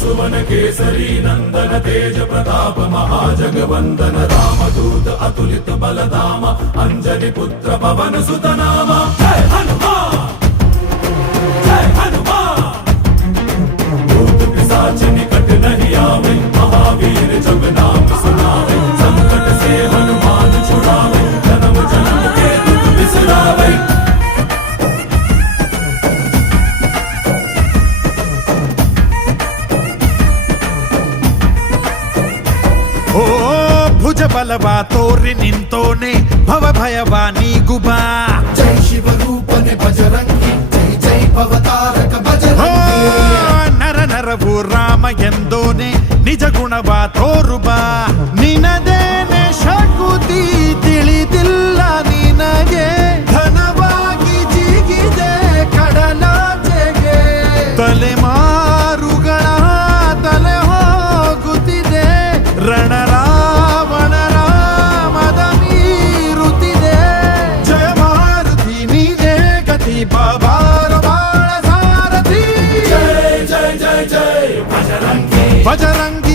सुवन केसरी नंदन तेज प्रताप महाजगवंदन रामदूत अतुलित बलधाम अंजनी पुत्र पवन सुत नाम जय हनुमान जय हनुमान। भूत पिशाच निकट नहीं आवे महावीर जब नाम सुनावे संकट से हनुमान छुड़ावे जन्म जन्म के दुख बिसरावे। ಓ ಭುಜ ಬಲವಾ ತೋರಿ ನಿಂತೋನೆ ಭವ ಭಯವಾ ನೀಗುಬಾ ಜೈ ಶಿವ ರೂಪನೆ ಬಜರಂಗಿ ಜೈ ಜೈ ಭವತಾರಕ ಬಜರಂಗಿ ನರ ನರವು ರಾಮ ಎಂದೋನೆ ನಿಜ ಗುಣವಾ ತೋರುಬಾ ನಿನದೇನೆ ಶಕುತಿ ತಿಳಿದಿಲ್ಲ ನಿನಗೆ ಘನವಾಗಿ ಜಿಗಿದೆ ಕಡಲಾಚೆಗೆ ತಲೆಮಾರುಗಳ ತಲೆ ಹೋಗುತ್ತಿದೆ ರಣರಾವಣರ ಮದ ಮೀರುತ್ತಿದೆ ಜಯ ಮಾರುತಿ ನೀನೇ ಗತಿ ಬಾಬಾರ ಬಾಳ ಸಾರಥಿ जय जय जय जय बजरंगी ಬಜರಂಗ